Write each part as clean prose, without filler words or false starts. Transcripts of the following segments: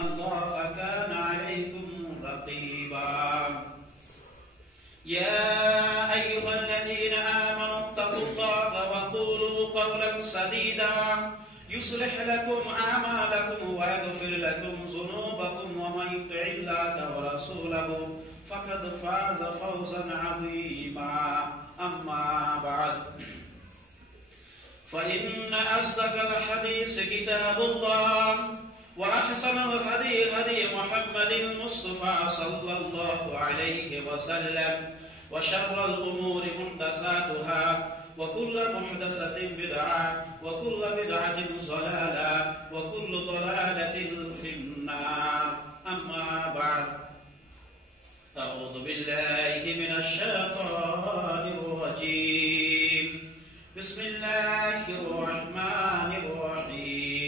الله كان عليكم رقيبا يا أيها الذين آمنوا اتقوا الله وقولوا قولا سديدا يصلح لكم أعمالكم ويغفر لكم ذنوبكم ومن يطع الله ورسوله فقد فاز فوزا عظيما أما بعد فإن أصدق الحديث كتاب الله وأحسن الهدي هدي محمد المصطفى صلى الله عليه وسلم وشر الأمور محدثاتها وكل محدثة بدعة وكل بدعة ضلالة وكل ضلالة في النار أما بعد أعوذ بالله من الشيطان الرجيم بسم الله الرحمن الرحيم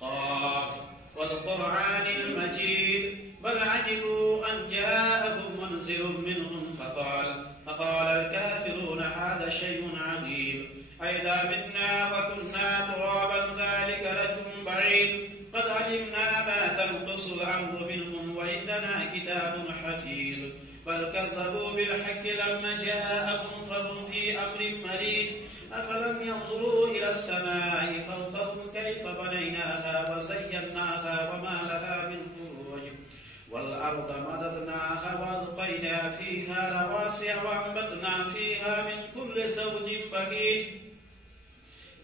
قاف والقرآن المجيد بل عجبوا أن جاءهم منذر منهم فقال الكافرون هذا شيء عظيم أئذا متنا وكنا ترابا ذلك رجل بعيد قد علمنا ما تنقص الأمر منهم وعندنا كتاب حفيظ بل كذبوا بالحق لما جاءهم فهم في أمر مريج أفلم ينظروا إلى السماء فوقهم كيف بنيناها وزيناها وما لها من فروج والأرض مددناها وألقينا فيها رواسي وأنبتنا فيها من كل زوج بهيج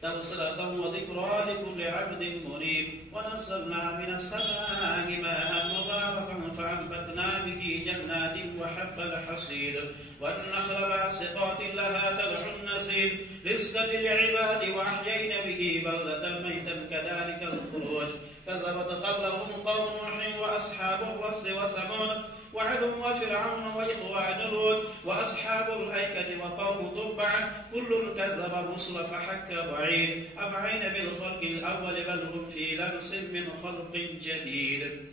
تبصرة وذكرى لكل عبد منيب ونزلنا من السماء ماء مباركا فأنبتنا به جنات وحب الحصيد والنخل باسقات لها طلع نضيد رزقا للعباد وأحيينا به بلدة ميتا كذلك الخروج كذبت قبلهم قوم نوح وأصحاب الرس وثمود وعد وفرعون وإخوان لوط وأصحاب الأيكة وقوم تبع كل كذب الرسل فحق بعيد أفعين بالخلق الأول بل هم في لبس من خلق جديد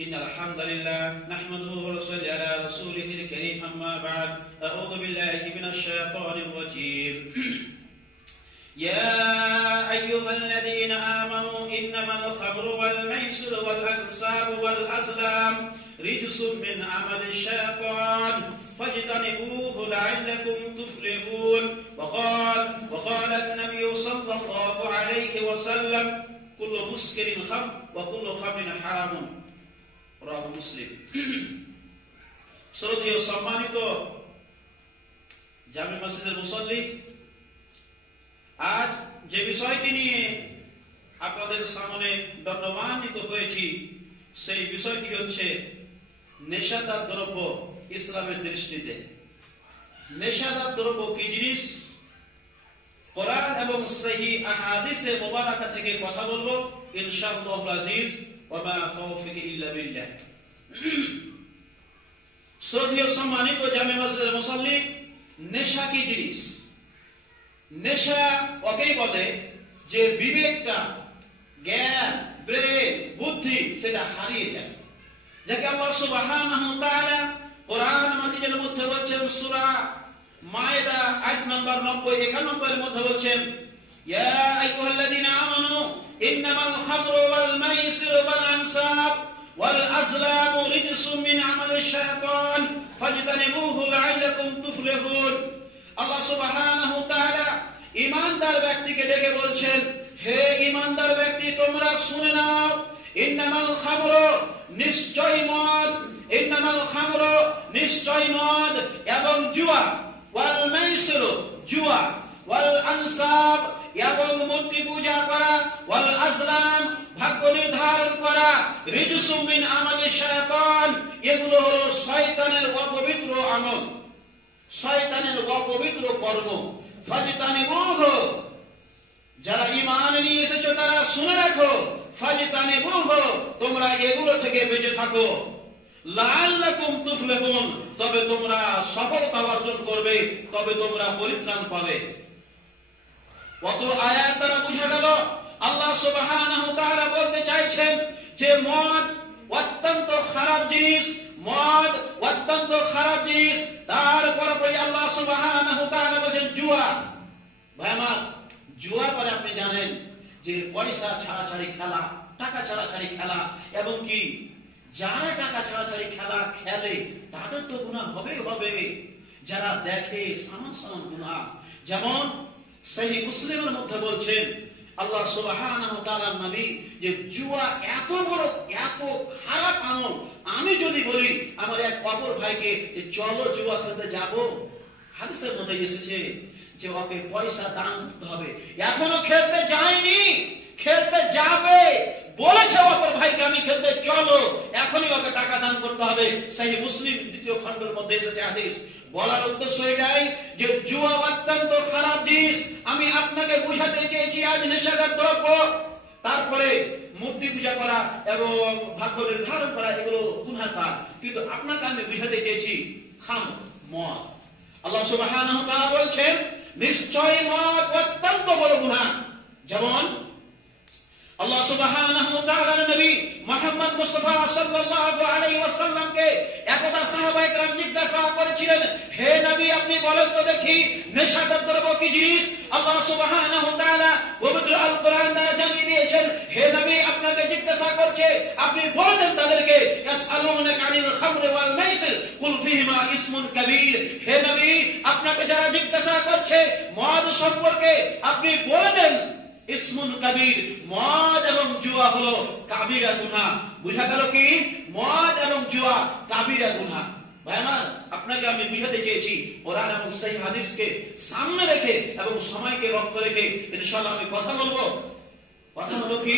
إن الحمد لله نحمده ونصلي على رسوله الكريم أما بعد أعوذ بالله من الشيطان الرجيم يا أيها الذين آمنوا إنما الخمر والميسر والأنصاب والأزلام رجس من عمل الشيطان فاجتنبوه لعلكم تفلحون وقال النبي صلى الله عليه وسلم كل مسكر خمر وكل خمر حرام رواه مسلم শ্রদ্ধেয় সম্মানিত জামে মসজিদের মুসল্লি আজ যে বিষয়টি নিয়ে আপনাদের সামনে দণ্ডমান্বিত হয়েছি সেই বিষয়টি হচ্ছে নেশাদার দ্রব্য ইসলামের দৃষ্টিতে নেশাদার দ্রব্য কি জিনিস কোরআন এবং সহিহ আহাদিসে মুবারাকা থেকে কথা বলবো ইনশাআল্লাহুল আজিজ ওয়া মা তাওফিকি ইল্লা বিল্লাহ শ্রদ্ধেয় সম্মানিত জামে মসজিদের মুসল্লি নেশা কি জিনিস নেশা ওকেই বলে যে বিবেকটা জ্ঞান ব্রেন বুদ্ধি সেটা হারিয়ে যায় যাকে আল্লাহ সুবহানাহু ওয়া তাআলা কোরআন মাজিদের মধ্যে বলেন সূরা মায়েদা আয়াত নম্বর 90 91 এর মধ্যে বলেন ইয়া আইয়ুহাল্লাযীনা আমানু ইন্নামাল খামরু ওয়াল মাইসিরু ওয়াল আনসাব ওয়াল আজলামু রিজসুম মিন আমালিশ শায়তান ফাজতানিবুহু লাআল্লাকুম তুফলিহুন আল্লাহ সুবহানাহু ওয়া তাআলা ঈমানদার ব্যক্তিকে ডেকে বলছেন হে ঈমানদার ব্যক্তি তোমরা শুনে নাও ইন্নামাল খামরু নিশ্চয় মদ ইন্নামাল খামরু নিশ্চয় মদ এবং জুয়া ওয়াল মাইসিরু জুয়া ওয়াল আনসাব এবং মূর্তি পূজা করা ওয়াল আজলাম ভাগ্য নির্ধারণ করা রিজসুম মিন আমালিশ শায়তান এগুলো হলো শয়তানের অপবিত্র আমল শয়তানের অপবিত্র কর্ম ফাজতানিবুহু যারা ঈমান নিয়ে এসেছো তারা শুনে রাখো ফাজতানিবুহু তোমরা এগুলো থেকে বেঁচে থাকো লাআল্লাকুম তুফলিহুন তবে তোমরা সফলতা অর্জন করবে তবে তোমরা পরিত্রাণ পাবে কত আয়াত দ্বারা বোঝা গেল আল্লাহ সুবহানাহু ওয়া তাআলা বলতে চাইছেন যে মদ অত্যন্ত খারাপ জিনিস মদ অত্যন্ত খারাপ জিনিস তারপরে আল্লাহ সুবহানাহু ওয়া তাআলা বলেন জুয়া ভাই আমার জুয়া করে আপনি জানেন যে পয়সা ছাড়াছাড়ি খেলা, টাকা ছাড়াছাড়ি খেলা, এবং কি যারা টাকা ছাড়াছাড়ি খেলা খেলে তাদের তো গুনাহ হবে। যারা দেখে সামান সামান গুনাহ। যেমন সহিহ মুসলিমের মধ্যে বলছেন আল্লাহ সুবহানাহু ওয়া তাআলার নবী যে জুয়া এত বড় এত খারাপ আমল, আমি যদি বলি আমার এক অপর ভাইকে যে চলো জুয়া খেলতে যাব, হাদিসের মধ্যে এসেছে যে ওকে পয়সা দান করতে হবে। এখনো খেলতে যায়নি, খেলতে যাবে, বলেছে অপর ভাইকে আমি খেলতে চলো, এখনই ওকে টাকা দান করতে হবে। সহিহ মুসলিম 2য় খণ্ডের মধ্যে এসেছে হাদিস। বলার উদ্দেশ্য এটাই যে জুয়া অত্যন্ত খারাপ জিনিস। আমি আপনাকে বুঝাতে চেয়েছি আজ নেশাদার দ্রব্য, তারপরে মূর্তি পূজা করা এবং ভাগ্য নির্ধারণ করা এগুলো গুনাহ কাজ, কিন্তু আপনাকে আমি বুঝাতে চেয়েছি খামর, মদ। আল্লাহ সুবহানাহু ওয়া তাআলা বলছেন নিশ্চয়ই মদ অত্যন্ত বড় গুনাহ। যেমন আল্লাহ সুবহানাহু ওয়া তাআলার নবী মুহাম্মদ মুস্তাফা সাল্লাল্লাহু আলাইহি ওয়াসাল্লামকে একদা সাহাবায়ে কেরাম জিজ্ঞাসা করেছিলেন, হে নবী আপনি বলেন তো দেখি নেশাদার দ্রব্য কি জিনিস? আল্লাহ সুবহানাহু ওয়া তাআলা পবিত্র আল কোরআন দ্বারা জানিয়ে দিয়েছেন, হে নবী আপনাকে জিজ্ঞাসা করছে, আপনি বলে দেন তাদেরকে ইয়াসআলুনাকা আনিল খামরি ওয়াল মাইসির কুল ফীহিমা ইসমুন কাবীর। হে নবী আপনাকে যারা জিজ্ঞাসা করছে মদ সম্পর্কে, আপনি বলে দেন ইসমুন কাবীর, মদ এবং জুয়া হলো কাবীরা গুনাহ। বুঝা গেল কি? মদ এবং জুয়া কাবীরা গুনাহ। ভাই আমার, আপনাকে আমি বুঝাতে চেয়েছি কোরআন এবং সহিহ হাদিসকে সামনে রেখে এবং সময়কে লক্ষ্য রেখে ইনশাআল্লাহ আমি কথা বলবো। কথা হলো কি?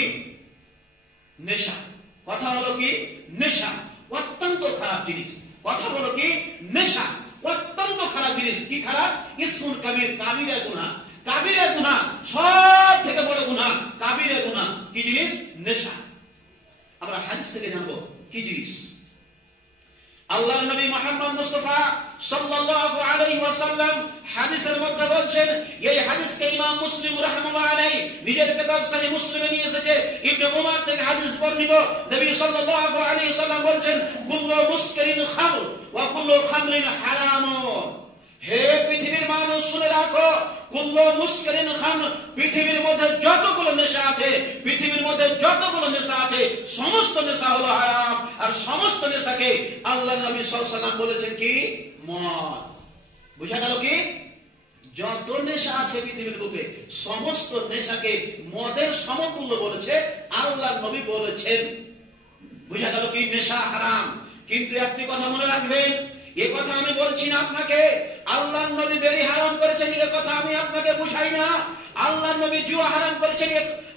নেশা। কথা হলো কি? নেশা অত্যন্ত খারাপ জিনিস। কথা হলো কি? নেশা অত্যন্ত খারাপ জিনিস। কি খারাপ? ইসমুন কাবীর, কাবীরা গুনাহ। কাবীরা গুনাহ, সব থেকে বড় গুনাহ কাবীরা গুনাহ। কি জিনিস? নেশা। আমরা হাদিস থেকে জানবো কি জিনিস। আল্লাহর নবী মুহাম্মদ মুস্তাফা সাল্লাল্লাহু আলাইহি ওয়াসাল্লাম হাদিসের মধ্যে বলছেন, এই হাদিসকে ইমাম মুসলিম রাহমাতুল্লাহ আলাইহি নিজের কিতাব সহিহ মুসলিমে নিয়ে এসেছে। ইবনে উমর থেকে হাদিস বর্ণিত, নবী সাল্লাল্লাহু আলাইহি ওয়াসাল্লাম বলছেন, কুল্লু মুসকিরিন খামর ওয়া কুল্লু খামরিন হারাম। হে পৃথিবীর মানুষ শুনে রাখো, কুল্লু মুসকিরিন খামর, পৃথিবীর মধ্যে যতগুলো নেশা আছে, পৃথিবীর মধ্যে যতগুলো নেশা আছে সমস্ত নেশা হলো হারাম। আর সমস্ত নেশাকে আল্লাহর নবী সাল্লাল্লাহু আলাইহি ওয়াসাল্লাম বলেছেন কি? মদ। বুঝা গেল কি? যত নেশা আছে পৃথিবীর বুকে সমস্ত নেশাকে মদের সমতুল্য বলেছে আল্লাহর নবী বলেছেন। বুঝা গেল কি? নেশা হারাম। কিন্তু একটি কথা মনে রাখবেন, এই কথা আমি বলছি না আপনাকে, আল্লাহর নবী বেরি হারাম করেছেন এই কথা আমি আপনাকে বুঝাই না। আল্লাহর নবী জুয়া হারাম করেছেন,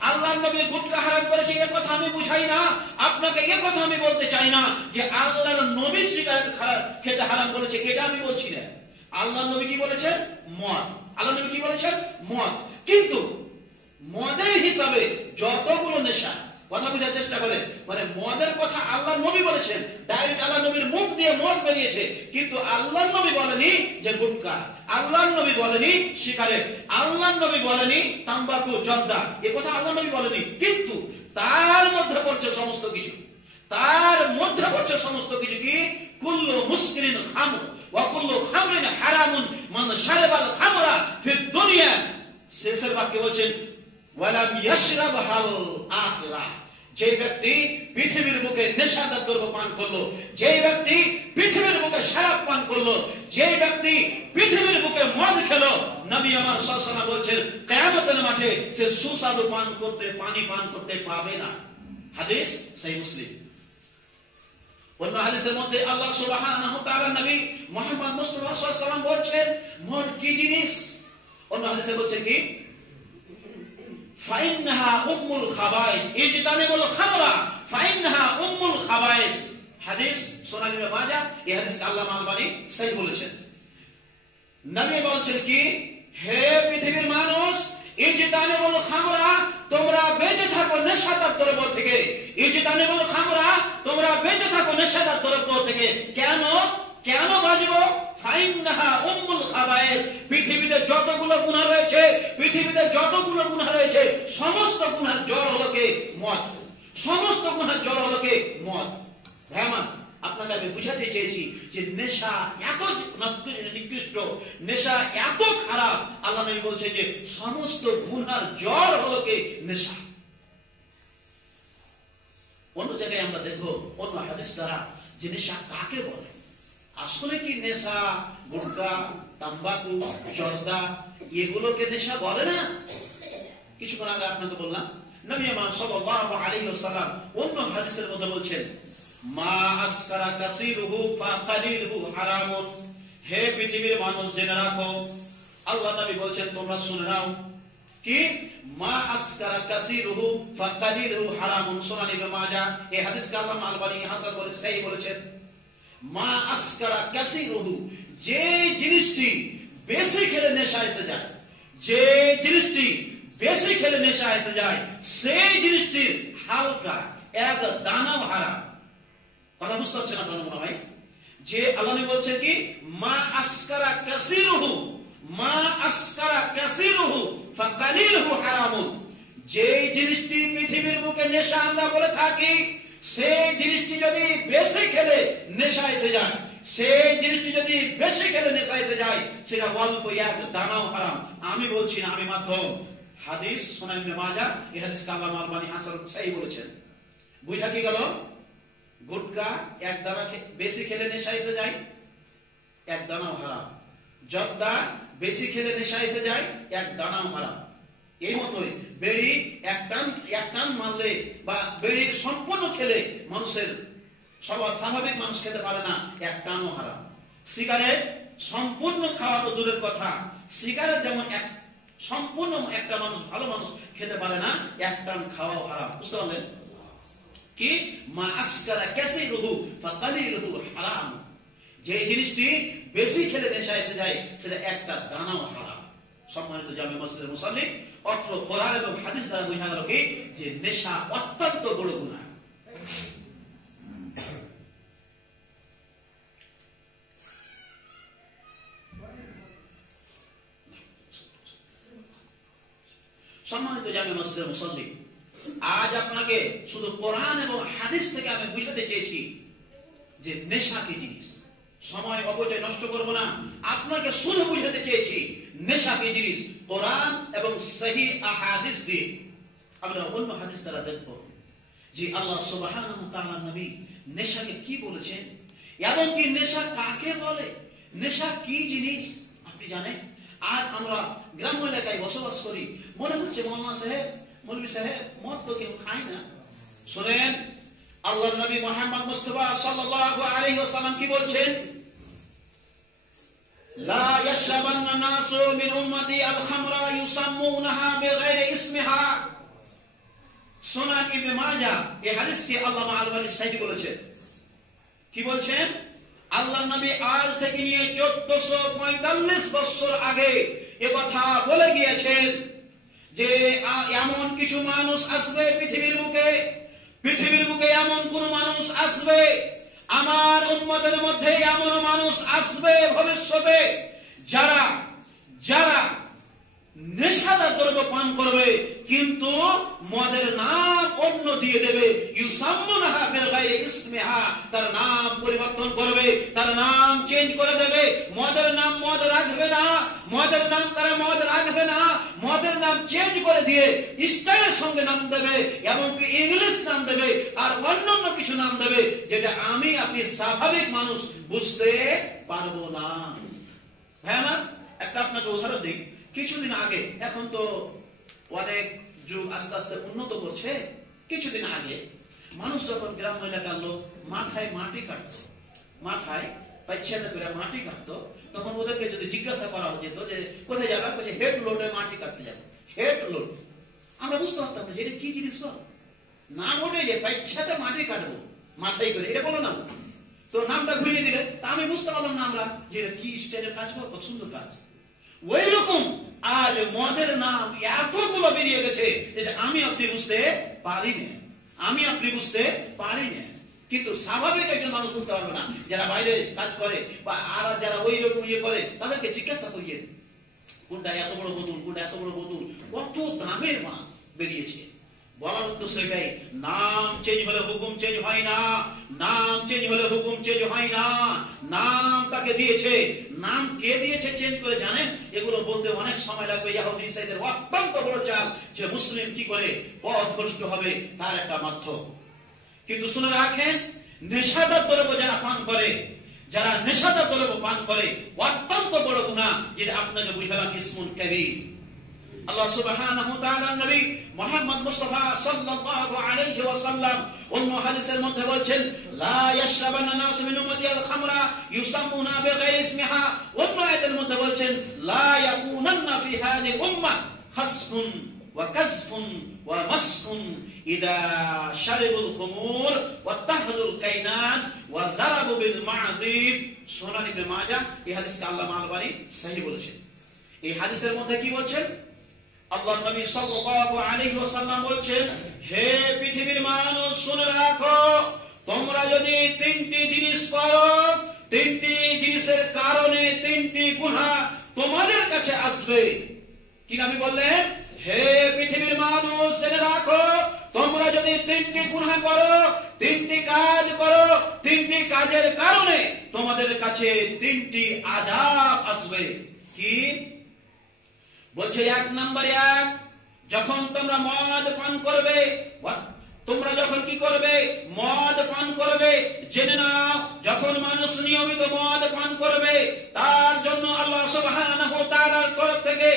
আল্লাহর নবী গুটখা হারাম করেছেন এই কথা আমি বুঝাই না। আপনাকে এই কথা আমি বলতে চাই না যে আল্লাহর নবী সিগারেট খেতে হারাম করেছে, এটা আমি বলছি না। আল্লাহর নবী কি বলেছেন? মদ। আল্লাহর নবী কি বলেছেন? মদ। কিন্তু মদের হিসাবে যতগুলো নেশা, কথা বুঝার চেষ্টা করেন, মানে মদের কথা আল্লাহর নবী বলেছেন, ডাইরেক্ট আল্লাহর নবীর মুখ দিয়ে মদ বেরিয়েছে, কিন্তু আল্লাহর নবী বলেনি যে গুটখা, আল্লাহর নবী বলেনি সিগারেট, আল্লাহর নবী বলেনি তাম্বাকু জর্দা, এ কথা আল্লাহর নবী বলেনি। কিন্তু তার মধ্যে পড়ছে সমস্ত কিছু, তার মধ্যে পড়ছে সমস্ত কিছু। কি? কুল্লু মুসকিরিন খামর ওয়া কুল্লু খামরিন হারামুন মান শারাবাল খামরা ফিদ দুনিয়া। শেষের বাক্যে বলছেন ওয়ালাম ইয়াশরাবহাল আখিরাহ। যে ব্যক্তি পৃথিবীর বুকে নেশাদার দ্রব্য পান করলো, যে ব্যক্তি পৃথিবীর বুকে শরাব পান করলো, যে ব্যক্তি পৃথিবীর বুকে মদ খেলো, নবী আমার সাল্লাল্লাহু আলাইহি ওয়াসাল্লাম বলেছেন কিয়ামতের মাঠে সে সুস্বাদু পানি পান করতে পাবে না। হাদিস সহিহ মুসলিম। অন্য হাদিসের মধ্যে আল্লাহ সুবহানাহু ওয়া তাআলা নবী মুহাম্মদ মুস্তাফা সাল্লাল্লাহু আলাইহি ওয়াসাল্লাম বলছেন মদ কি জিনিস। অন্য হাদিসে বলছেন কি? ফাইন্নাহা উম্মুল খাবাইস ইজতানিবুল খামরা ফাইন্নাহা উম্মুল খাবাইস। হাদিস সুনান ইবনে মাজাহ। এই হাদিসকে আল্লামা আলবানী সহিহ বলেছেন। নবী বলছেন কি? হে পৃথিবীর মানুষ, ইজতানিবুল খামরা, তোমরা বেঁচে থাকো নেশাদার দ্রব্য থেকে। ইজতানিবুল খামরা, তোমরা বেঁচে থাকো নেশাদার দ্রব্য থেকে। কেন? কেন বাঁচবো? ফাইন্নাহা উম্মুল খাবাইস। পৃথিবীতে যতগুলো গুনাহ রয়েছে, পৃথিবীতে যতগুলো গুনাহ রয়েছে সমস্ত গুনাহের জড় হলো কে? মদ। সমস্ত গুনাহের জড় হলো কে? মদ। ভাইমান, আপনাকে আমি বুঝাতে চেয়েছি যে নেশা এত নিকৃষ্ট, নেশা এত খারাপ, আল্লাহ নবী বলছে যে সমস্ত গুনার জড় হলো কি নেশা। অন্য জায়গায় আমরা দেখবো অন্য হাদিস দ্বারা যে নেশা কাকে বলে। আসলে কি নেশা গুটখা, তাম্বাকু, জর্দা এগুলোকে নেশা বলে না? কিছুক্ষণ আগে আপনাকে বললাম নবী মুহাম্মদ সাল্লাল্লাহু আলাইহি ওয়াসাল্লাম অন্য হাদিসের মধ্যে বলছেন মা আসকারা কাসিরুহু ফাকালিলহু হারামুন। হে পৃথিবীর মানুষ জেনে রাখো, আল্লাহ নবী বলছেন তোমরা শুনে নাও কি মা আসকারা কাসিরুহু ফাকালিলহু হারামুন। সুনান ইবনে মাজাহ এই হাদিসকে আল্লামা আলবানী হাসান বলে সহিহ বলেছেন। মা আসকারা কাসিরুহু, যে জিনিসটি বেশি খেলে নেশা এসে যায়, যে জিনিসটি বেশি খেলে নেশা এসে যায় সেই জিনিসটির হালকা এক দানাও হারাম। কথা বুঝতে পারছেন আপনারা মনে হয়? যে আল্লাহ বলছে কি মা আসকারা কাসিরুহু, মা আসকারা কাসিরুহু ফাকালিলহু হারামুন। যে জিনিসটি পৃথিবীর বুকে নেশা আমরা বলে থাকি, সেই জিনিসটি যদি বেশি খেলে নেশা এসে যায়, সেই জিনিসটি যদি বেশি খেলে নেশা এসে যায় সেটা অল্প এক দানাও হারাম। আমি বলছি না, আমি মাধ্যম হাদিস সুনান ইবনে মাজাহ এই হাদিসকে আল্লামা আলবানী হাসান সহিহ বলেছেন। বুঝা কি গেল? গুটকা এক দানা বেশি খেলে নেশা এসে যায়, এক দানাও হারাম। জর্দা বেশি খেলে নেশা এসে যায়, এক দানাও হারাম। এই মতোই বেড়ি এক টান মারলে বা বেড়ি সম্পূর্ণ খেলে মানুষের স্বাভাবিক মানুষ খেতে পারে না, এক টানও হারাম। সিগারেট সম্পূর্ণ খাওয়া তো দূরের কথা, সিগারেট যেমন এক সম্পূর্ণ একটা মানুষ ভালো মানুষ খেতে পারে না, এক টান খাওয়াও হারাম। বুঝতে পারলেন কি মা আসকারা কাসিরুহু ফাকালিলহু হারাম। যে জিনিসটি বেশি খেলে নেশা এসে যায় সেটা একটা দানাও হারাম। সম্মানিত জামে মসজিদের মুসাল্লি, অত্র কোরআন এবং হাদিস দ্বারা বোঝা গেল কি যে নেশা অত্যন্ত বড় গুনাহ। সম্মানিত জামে মসজিদের মুসাল্লি, আজ আপনাকে শুধু কোরআন এবং হাদিস থেকে আমি বুঝাতে চেয়েছি যে নেশা কি জিনিস। সময় অপচয় নষ্ট করব না, আপনাকে শুধু বুঝাতে চেয়েছি নেশা কি জিনিস কোরআন এবং সহিহ আহাদিস দিয়ে। আমরা অন্য হাদিস দ্বারা দেখব যে আল্লাহ সুবহানাহু ওয়া তাআলা নবী নেশাকে কি বলেছেন এবং কি নেশা কাকে বলে, নেশা কি জিনিস আপনি জানেন? আর আমরা গ্রাম্য এলাকায় বসবাস করি, মনে হচ্ছে মাওলানা সাহেব, মৌলভী সাহেব মদ তো কেউ খায় না। শুনেন আল্লাহর নবী মুহাম্মদ মুস্তাফা সাল্লাল্লাহু আলাইহি ওয়াসাল্লাম কি বলছেন? লা ইয়াশরাবান্না নাসু মিন উম্মতি আল খামরা ইউসাম্মুনাহা বিগাইরি ইসমিহা। সুনান ইবনে মাজাহ এই হাদিসকে আল্লামা আলবানী সহিহ বলেছেন। কি বলছেন? আল্লাহর নবী আজ থেকে নিয়ে 1445 বছর আগে এ কথা বলে গিয়েছেন যে এমন কিছু মানুষ আসবে পৃথিবীর বুকে এমন কোন মানুষ আসবে, আমার উম্মতের মধ্যে এমন মানুষ আসবে ভবিষ্যতে যারা যারা নেশাদার দ্রব্য পান করবে কিন্তু মদের নাম অন্য দিয়ে দেবে। ইউসাম্মুনাহা বিগাইরি ইসমিহা, তার নাম পরিবর্তন করবে, তার নাম চেঞ্জ করে দেবে। মদের নাম মদ রাখবে না, মদের নাম তারা মদ রাখবে না, মদের নাম চেঞ্জ করে দিয়ে স্টাইলের সঙ্গে নাম দেবে, এমনকি ইংলিশ নাম দেবে আর অন্যান্য কিছু নাম দেবে যেটা আমি আপনি স্বাভাবিক মানুষ বুঝতে পারবো না। ভাই আমার একটা আপনাকে উদাহরণ দিই। কিছুদিন আগে, এখন তো অনেক যুগ আস্তে আস্তে উন্নত করছে, কিছুদিন আগে মানুষ যখন গ্রাম্য এলাকার লোক মাথায় মাটি কাটত, মাথায় পাইছেদা করে মাটি কাটতো, তখন ওদেরকে যদি জিজ্ঞাসা করা যেত যে কোথায় যাবে, কোথায় হেড লোডে মাটি কাটতে যাবে, হেড লোড। আমরা বুঝতে পারতাম না যে এটা কি জিনিস, নাম ওঠে যে পাইছেদা মাটি কাটবো মাথায় করে, এটা বলো না। তো নামটা ঘুরিয়ে দিলে তা আমি বুঝতে পারলাম না আমরা যে এটা কি স্টাইলের কাজ, কত সুন্দর কাজ। ওই রকম আজ মদের নাম এতগুলো বেরিয়ে গেছে যেটা আমি আপনি বুঝতে পারি না, আমি আপনি বুঝতে পারি না। কিন্তু স্বাভাবিক একজন মানুষ বুঝতে পারবে না, যারা বাইরে কাজ করে বা আর যারা ওই রকম ইয়ে করে তাদেরকে জিজ্ঞাসা করিয়ে কোনটা এত বড় বোতল, কোনটা এত বড় বোতল, কত দামের মাল বেরিয়েছে। বলার উদ্দেশ্য এটাই, নাম চেঞ্জ হলে হুকুম চেঞ্জ হয় না, নাম চেঞ্জ হলে হুকুম চেঞ্জ হয় না। নাম তাকে দিয়েছে, নাম কে দিয়েছে চেঞ্জ করে জানেন? এগুলো বলতে অনেক সময় লাগবে। ইহুদি ইসাইদের অত্যন্ত বড় চাল যে মুসলিম কি করে পথভ্রষ্ট হবে তার একটা মাধ্যম। কিন্তু শুনে রাখেন, নেশাদার দ্রব্য যারা পান করে, যারা নেশাদার দ্রব্য পান করে অত্যন্ত বড় গুনাহ, যেটা আপনাকে বুঝালাম ইসমুন কাবীর। আল্লাহ সুবহানাহু ওয়া তাআলা নবী মুহাম্মদ মুস্তাফা সাল্লাল্লাহু আলাইহি ওয়াসাল্লাম অন্য হাদিসের মধ্যে বলেন, লা ইয়াশরাবানা নাসু মিন উম্মতি আল খামরা ইউসাম্মুনা বিগাইরি ইসমিহা। অন্য আয়াতের মধ্যে বলেন, লা ইয়াকুনান্না ফি হাযিহিল উম্মাহ খাসফুন ওয়া কাযফুন ওয়া মাসকুন ইদা শারিবুল খুমুর ওয়া তাহলুল কাইনাত ওয়া যারাবু বিল মাযিব। সুনান ইবনে মাজাহ এই হাদিসকে আল্লামা আল-আলবানী সহিহ বলেছেন। এই হাদিসের মধ্যে কি বলছেন? আল্লাহ নবী সাল্লাল্লাহু আলাইহি ওয়াসাল্লাম বলেন, হে পৃথিবীর মানুষ শুনে রাখো, তোমরা যদি তিনটি জিনিস করো, তিনটি জিনিসের কারণে তিনটি গুনাহ তোমাদের কাছে আসবে। কি নবী বললেন? হে পৃথিবীর মানুষ জেনে রাখো, তোমরা যদি তিনটি গুনাহ করো, তিনটি কাজ করো, তিনটি কাজের কারণে তোমাদের কাছে তিনটি আযাব আসবে। কি বলছে? এক নম্বরে, যখন তোমরা মদ পান করবে, তোমরা যখন কি করবে? মদ পান করবে। জেনে নাও, যখন মানুষ নিয়মিত মদ পান করবে তার জন্য আল্লাহ সুবহানাহু ওয়া তাআলার তরফ থেকে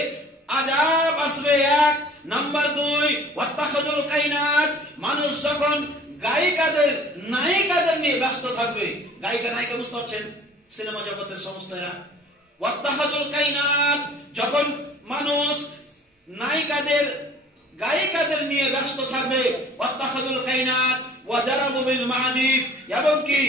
আযাব আসবে। এক নাম্বার 2, ওয়াত্তাখাযুল কাইনাত, মানুষ যখন গায়িকাদের নায়িকাদের নিয়ে ব্যস্ত থাকবে। গায়িকা নায়িকা বুঝতে পারছেন? সিনেমা জগতের সমস্ত এরা। ওয়াত্তাখাযুল কাইনাত, যখন মানুষ নায়িকাদের গায়িকাদের নিয়ে ব্যস্ত থাকবে। ওয়াত্তাখাযুল কাইনাত ওয়া যারাবু বিল মাযিব, এবং কি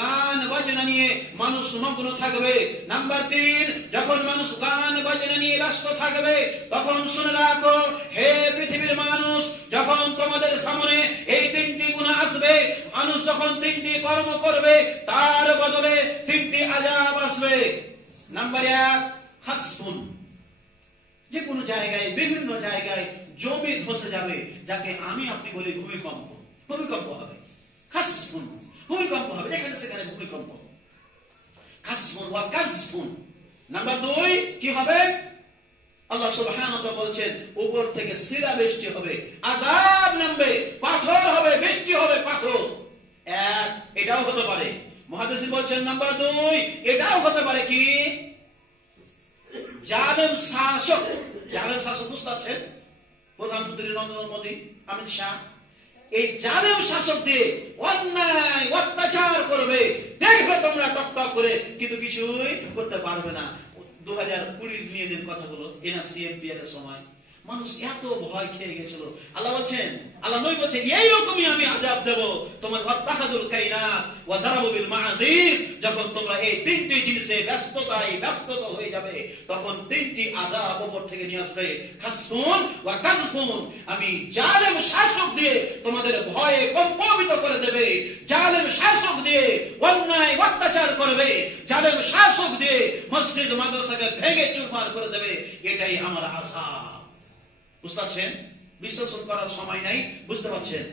গান বাজনা নিয়ে মানুষ মগ্ন থাকবে। নাম্বার 3, যখন মানুষ গান বাজনা নিয়ে ব্যস্ত থাকবে তখন শুনে রাখো, হে পৃথিবীর মানুষ, যখন তোমাদের সামনে এই তিনটি গুনাহ আসবে, মানুষ যখন তিনটি কর্ম করবে তার বদলে তিনটি আযাব আসবে। নাম্বার 1, খাসফুন, যে কোনো জায়গায়, বিভিন্ন জায়গায় জমি ধসে যাবে, যাকে আমি আপনি বলি ভূমিকম্প। ভূমিকম্প হবে, খাসফুন, ভূমিকম্প হবে, যেখানে সেখানে ভূমিকম্প। খাসফুন ওয়া কাযফুন। নাম্বার 2 কি হবে? আল্লাহ সুবহানাহু ওয়া তাআলা বলছেন, উপর থেকে শিলা বৃষ্টি হবে, আযাব নামবে, পাথর হবে, বৃষ্টি হবে পাথর। এটাও হতে পারে। মুহাদ্দিসিন বলছেন নাম্বার 2 এটাও হতে পারে কি? জালেম শাসক। জালেম শাসক বুঝতে পারছেন? প্রধানমন্ত্রী নরেন্দ্র মোদী, অমিত শাহ, এই জালেম শাসক দিয়ে অন্যায় অত্যাচার করবে, দেখবে তোমরা টক টক করে, কিন্তু কিছুই করতে পারবে না। 2020 নিয়ে কথাগুলো এনআরসি এমপিআর এর সময় মানুষ এত ভয় খেয়ে গেছিল। আল্লাহ বলছেন, আল্লাহ নবী বলছেন, এই রকমই আমি আযাব দেব তোমার। ওয়াত্তাখাযুল কাইনাত ওয়া যারাবু বিল মাযিব, যখন তোমরা এই তিনটি জিনিসে ব্যস্ত হয়ে যাবে তখন তিনটি আযাব উপর থেকে নিয়ে আসবে। খাসফুন ওয়া কাযফুন, আমি জালেম শাসক দিয়ে তোমাদের ভয়ে কম্পিত করে দেবে। জালেম শাসক দিয়ে অন্যায় অত্যাচার করবে, জালেম শাসক দিয়ে মসজিদ মাদ্রাসাকে ভেঙে চুরমার করে দেবে। এটাই আমার আযাব। বুঝতে পারছেন? বিশ্লেষণ করার সময় নাই, বুঝতে পারছেন?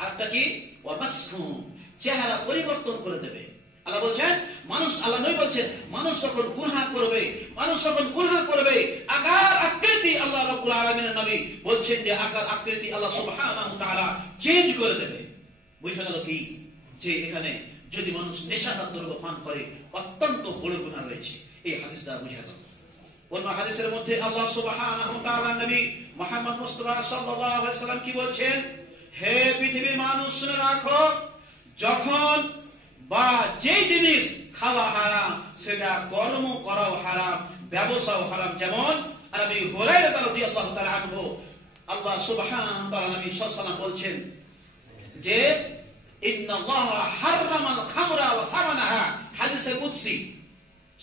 আরেকটা কি? ওয়া মাসকুন, চেহারা পরিবর্তন করে দেবে। আল্লাহ বলছেন, মানুষ, আল্লাহ নবী বলছেন, মানুষ যখন গুনাহ করবে, আকার আকৃতি, আল্লাহ রাব্বুল আলামিনের নবী বলছেন যে আকার আকৃতি আল্লাহ সুবহানাহু ওয়া তাআলা চেঞ্জ করে দেবে। বুঝা গেল কি? যে এখানে যদি মানুষ নেশাদার দ্রব্য পান করে অত্যন্ত বড় গুনাহ রয়েছে। এই হাদিস দ্বারা বুঝা গেল। অন্য হাদিসের মধ্যে আল্লাহ সুবহানাহু ওয়া তাআলা নবী মুহাম্মদ মুস্তাফা সাল্লাল্লাহু আলাইহি ওয়াসাল্লাম কি বলছেন? হে পৃথিবীর মানুষ শুনে রাখো, যখন বা যে জিনিস খাওয়া হারাম সেটা কর্ম করাও হারাম, ব্যবসাও হারাম। যেমন আবু হুরায়রা রাদিয়াল্লাহু তাআলা আনহু, আল্লাহ সুবহানাহু ওয়া তাআলা নবী সাল্লাল্লাহু আলাইহি ওয়াসাল্লাম বলছেন যে ইন্নাল্লাহা হাররামাল খামরা ওয়া সামানাহা, হাদিসে কুদসি,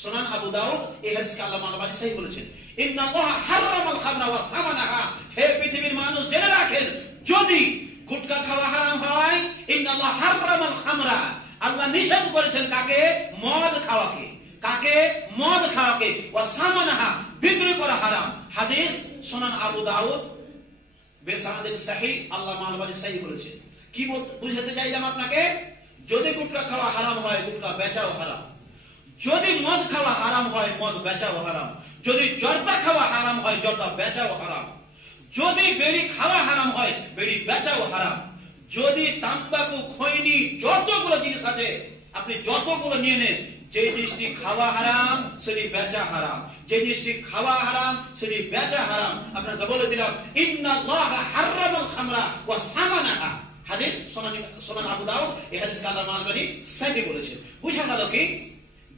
সুনান আবু দাউদ, এই হাদিসকে আল্লামা আল-আলবানী সহিহ বলেছেন। ইন্নাল্লাহা হাররামাল খামরা ওয়া সামানাহা, হে পৃথিবীর মানুষ জেনে রাখেন, যদি গুটখা খাওয়া হারাম হয়, ইন্নাল্লাহা হাররামাল খামরা, আল্লাহ নিষেধ করেছেন কাকে? মদ খাওয়াকে। কাকে? মদ খাওয়াকে। ওয়া সামানাহা, বিক্রি করা হারাম। হাদিস সুনান আবু দাউদ বেসানাদিন সহিহ, আল্লাহ মালবানি সহিহ বলেছে। কি বুঝাতে চাইলাম আপনাকে? যদি গুটকা খাওয়া হারাম হয়, গুটকা বেচাও হারাম। যদি মদ খাওয়া হারাম হয়, মদ বেচাও হারাম। যদি জর্দা খাওয়া হারাম হয়, জর্দা বেচাও হারাম। যদি বেড়ি খাওয়া হারাম হয়, বেড়ি বেচাও হারাম। যদি তাম্বাকু, খৈনি, যতগুলো জিনিস আছে আপনি যতগুলো নিয়ে নেন, যে জিনিসটি খাওয়া হারাম সেটি বেচা হারাম, যে জিনিসটি খাওয়া হারাম সেটি বেচা হারাম। আপনাকে বলে দিলাম, ইন্নাল্লাহা হাররামাল খামরা ওয়া সামানাহা, হাদিস সুনান আবু দাউদ। এই হাদিসকে আল্লাহ মালবানি সহিহ বলেছেন। বুঝা গেল কি?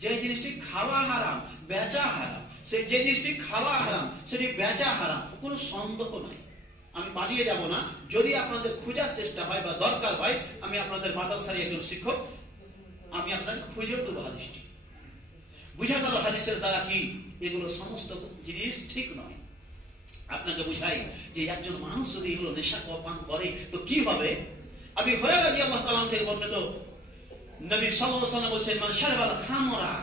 যে জিনিসটি খাওয়া হারাম বেচা হারাম, সে যে জিনিসটি খাওয়া হারাম সেটি বেচা হারাম, কোনো সন্দেহ নাই। আমি পালিয়ে যাব না। যদি আপনাদের খোঁজার চেষ্টা হয় বা দরকার হয়, আমি আপনাদের মাদ্রাসার একজন শিক্ষক, আমি আপনাকে খুঁজে দেবো হাদিসটি। বুঝা গেল হাদিসের দ্বারা কি এগুলো সমস্ত জিনিস ঠিক নয়। আপনাকে বুঝাই যে একজন মানুষ যদি এগুলো নেশা পান করে তো কি হবে। আমি হুরায়রা রাদিয়াল্লাহু তাআলা থেকে বর্ণিত, নবী সাল্লাল্লাহু আলাইহি ওয়াসাল্লাম বলেছেন, মান শারবাল খামরা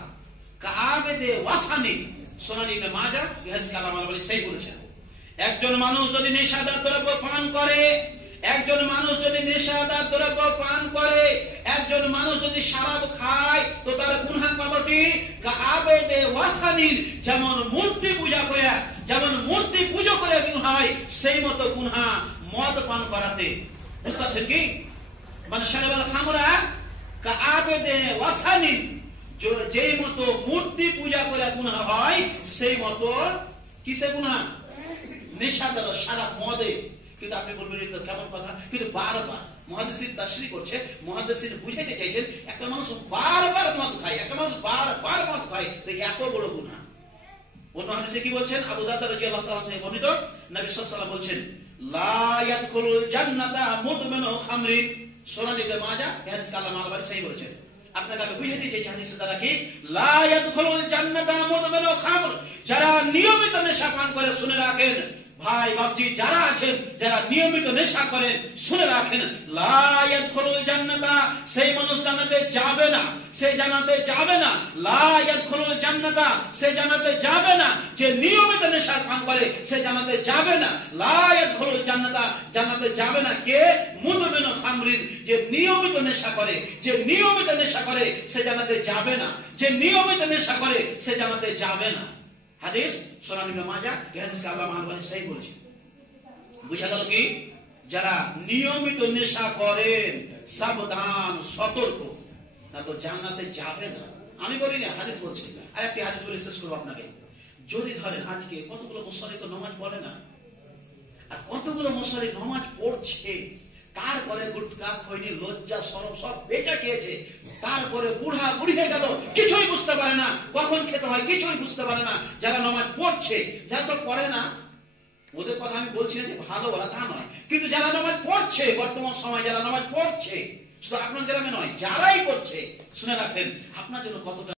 কাআবাদে ওয়াসানি, সুনান ইবনে মাজাহ। এই হাদিসকে আল্লাহ মালবানি সহিহ বলেছেন। একজন মানুষ যদি নেশাদার দ্রব্য পান করে, একজন মানুষ যদি নেশাদার দ্রব্য পান করে, একজন মানুষ যদি শরাব খায়, তো তার গুনাহ কতটি? কাআবাদে ওয়াসানির, যেমন মূর্তি পূজা করে, যেমন মূর্তি পূজা করে গুনাহ হয়, সেই মতো গুনাহ মদ পান করাতে। বুঝতে পারছেন কি? মানে শারবাল খামরা কাআবাদে ওয়াসানির, যেই মতো মূর্তি পূজা করে গুনাহ হয়, সেই মতো কিসে গুনাহ? নেশাদার সারা মদে। কিন্তু আপনি বলবেন এটা কেমন কথা? কিন্তু বারবার মুহাদ্দিসিন তাশরীহ করছে, মুহাদ্দিসিন বুঝাইতে চাইছেন, একটা মানুষ বারবার মদ খায়, একটা মানুষ বারবার মদ খায়, তো এত বড় গুনাহ। অন্য হাদিসে কি বলছেন? আবু দারদা রাদিয়াল্লাহু তাআলা থেকে বর্ণিত, নবী সাল্লাল্লাহু আলাইহি ওয়াসাল্লাম বলছেন, লা ইয়াদখুলুল জান্নাতা মুদমিনু খামরিন, সুনান ইবনে মাজাহ। এই হাদিসকে আল্লাহ মালবানি সহিহ বলেছেন। আপনাকে আমি বুঝাইতে চাইছি হাদিসের দ্বারা কি, লা ইয়াদখুলুল জান্নাতা মুদমিনু খামর, যারা নিয়মিত নেশা পান করে, শুনে রাখেন ভাই বাপজি, যারা আছেন যারা নিয়মিত নেশা করেন, শুনে রাখেন, লা ইয়াদখুলুল জান্নাতা, সেই মানুষ জান্নাতে যাবে না, সে জান্নাতে যাবে না। লা ইয়াদখুলুল জান্নাতা, সে জান্নাতে যাবে না। যে নিয়মিত নেশা পান করে সে জান্নাতে যাবে না। লা ইয়াদখুলুল জান্নাতা, জান্নাতে যাবে না কে? মুদমিনু খামরিন, যে নিয়মিত নেশা করে, যে নিয়মিত নেশা করে সে জান্নাতে যাবে না, যে নিয়মিত নেশা করে সে জান্নাতে যাবে না। হাদিস সুনান ইবনে মাজাহ। এই হাদিসকে আল্লাহ মালবানি সহিহ বলেছেন। বুঝা গেল কি? যারা নিয়মিত নেশা করেন, সাবধান, সতর্ক, না তো জান্নাতে যাবে না। আমি বলি না, হাদিস বলছি। আর একটি হাদিস বলে শেষ করবো আপনাকে। যদি ধরেন আজকে কতগুলো মুসল্লি তো নামাজ পড়ে না, আর কতগুলো মুসল্লি নামাজ পড়ছে, তারপরে গুটখা, খৈনি, লজ্জা, শরম সব বেচা খেয়েছে, তারপরে বুড়া বুড়ি হয়ে গেল, কিছুই বুঝতে পারে না, কখন খেতে হয় কিছুই বুঝতে পারে না। যারা নামাজ পড়ছে, যারা তো পড়ে না, ওদের কথা আমি বলছি না যে ভালো বলা, তা নয়, কিন্তু যারা নামাজ পড়ছে, বর্তমান সময় যারা নামাজ পড়ছে, শুধু আপনার গ্রামে নয়, যারাই পড়ছে, শুনে রাখেন আপনার জন্য কতটা